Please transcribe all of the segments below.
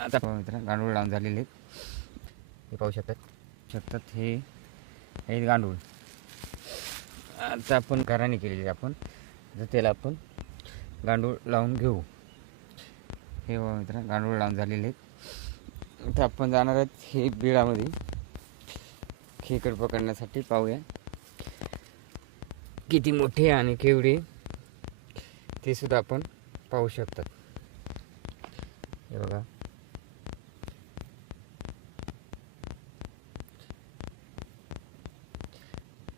आता पाहू मित्र गांडूळ लावून झालेले आहेत. हे पाहू शकतात. शकतात हे. हे गांडूळ. आता आपण घराने केलेले आपण. तर त्याला आपण गांडूळ लावून घेऊ. हे बघा मित्र गांडूळ लावून झालेले आहेत. आता आपण जाणार आहेत हे बिळामध्ये. खेकड पकडण्यासाठी पाहूया. किती मोठे आणि केवढे ते सुद्धा आपण पाहू शकतात. हे बघा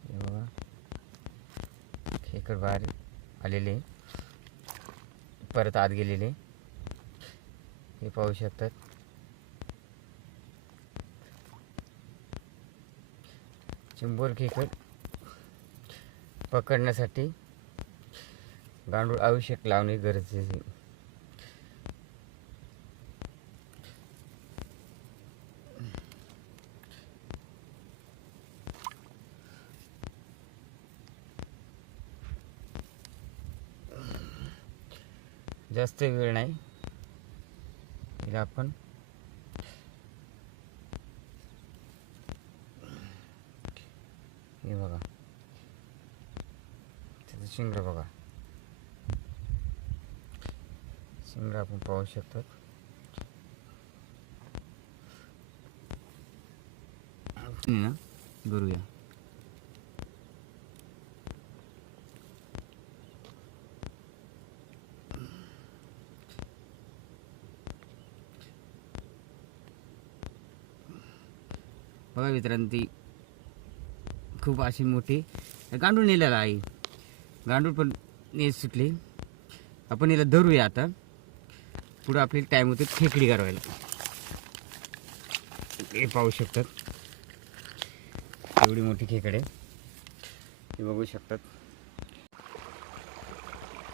हे बघा खेकड बाहेर आलेले. परत आत गेलेले. हे पाहू शकतात. चिंबोर खेकड पकडण्यासाठी गांडूळ आवश्यक लावणे गरजेचे आहे. जास्त वेळ नाही. हिला आपण हे बघा. त्याचं शिंगड बघा. शिंगड आपण पाहू शकतो ना? करूया बघा मित्रांनो ती खूप अशी मोठी गांडूळ नेलेला आहे. गांडूळ पण ने सुटली. आपण याला धरूया आता. पुढं आपल्याला टाईम होते खेकडी करायला. हे पाहू शकतात. एवढी मोठी खेकडे हे बघू शकतात.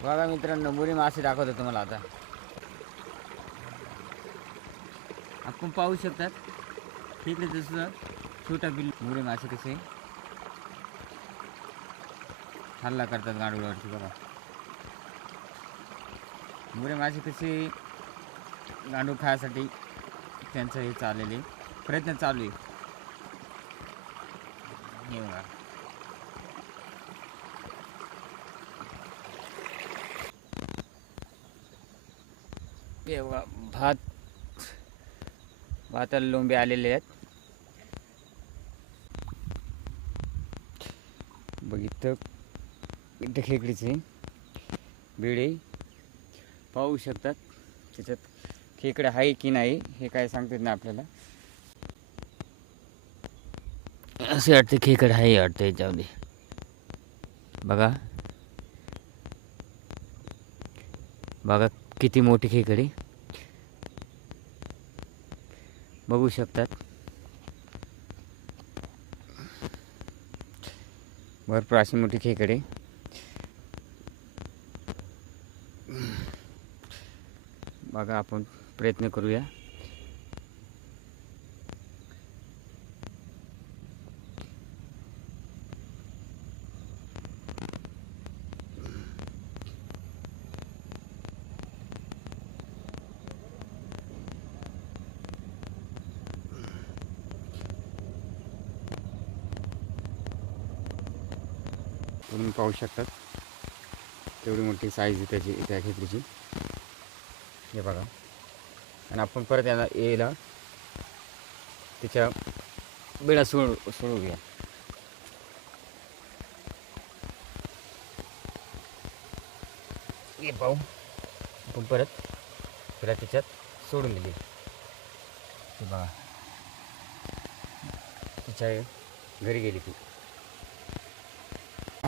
बघा मित्रांनो मुरी मासे दाखवतो तुम्हाला आता. आपण पाहू शकतात. खेकडे जसं छोटा बिल मुळे मासे कसे हल्ला करतात गांडुळावरती बघा. मुरे मासे कसे गांडूळ खायसाठी त्यांचं हे चाललेले. प्रयत्न चालू आहे. हे बघा. हे बघा भात भाताला लोंबे आलेले आहेत. बघितलं इथं खेकडीचे बिळे पाहू शकतात. त्याच्यात खेकडे आहे की नाही हे काय सांगतात ना आपल्याला? असे वाटते खेकड आहे वाटतं याच्यामध्ये बघा. बघा किती मोठी खेकडे बघू शकतात. भरपूर अशी मोठी खेकडे. बघा आपण प्रयत्न करूया. तुम्ही पाहू शकतात. तेवढी मोठी साईज आहे त्याची त्या खेकडीची. हे बघा. आणि आपण परत याला येला त्याच्या बिळा सोड सोडू घ्या हे पाहू. आपण परत त्याला त्याच्यात सोडून दिली. हे बघा. तिच्या घरी गेली ती.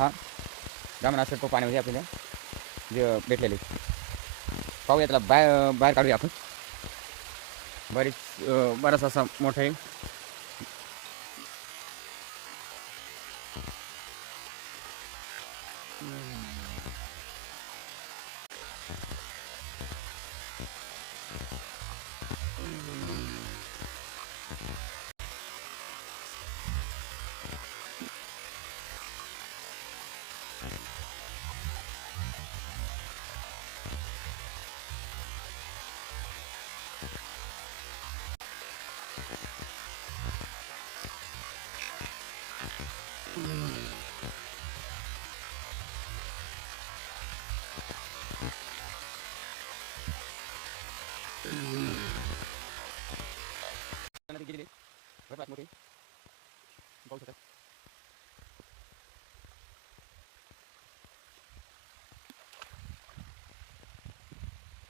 हा. ब्राह्मण असतो पाण्यामध्ये आपल्याला जे भेटलेले. पाहूया त्याला बाहेर बाहेर काढूया आपण. बरीच बराच असा मोठा आहे. Mm. गेलेले घरात मोठे पाहू शकतात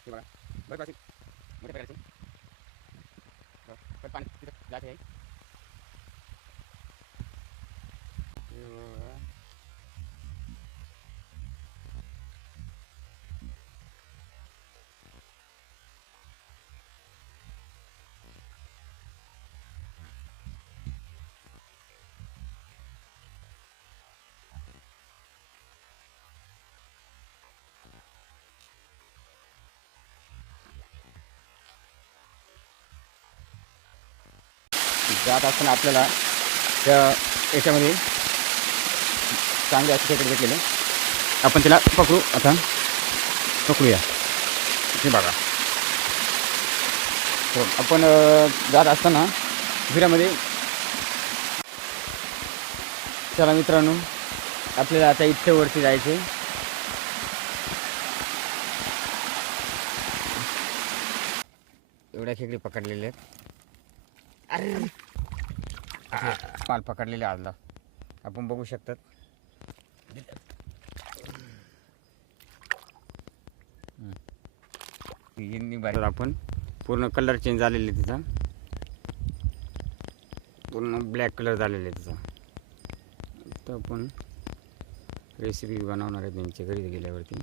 हे बघा बरं पाहिजे मोठ्या प्रकारचे बरं पाणी तिथं जाते जात असताना आपल्याला त्या याच्यामध्ये चांगले असे खेकडे भेटलेले. आपण त्याला पकडू. आता पकडूया. हे बघा. हो, आपण जात असताना विरामध्ये चला मित्रांनो आपल्याला आता इच्छेवरती जायचे एवढ्या खेकडी पकडलेल्या आहेत. अरे! माल पकडलेले आजला आपण बघू शकतात. आपण पूर्ण कलर चेंज झालेले तिचा. पूर्ण ब्लॅक कलर झालेला आहे तिचा. तर आपण रेसिपी बनवणार आहे त्यांच्या घरी गेल्यावरती.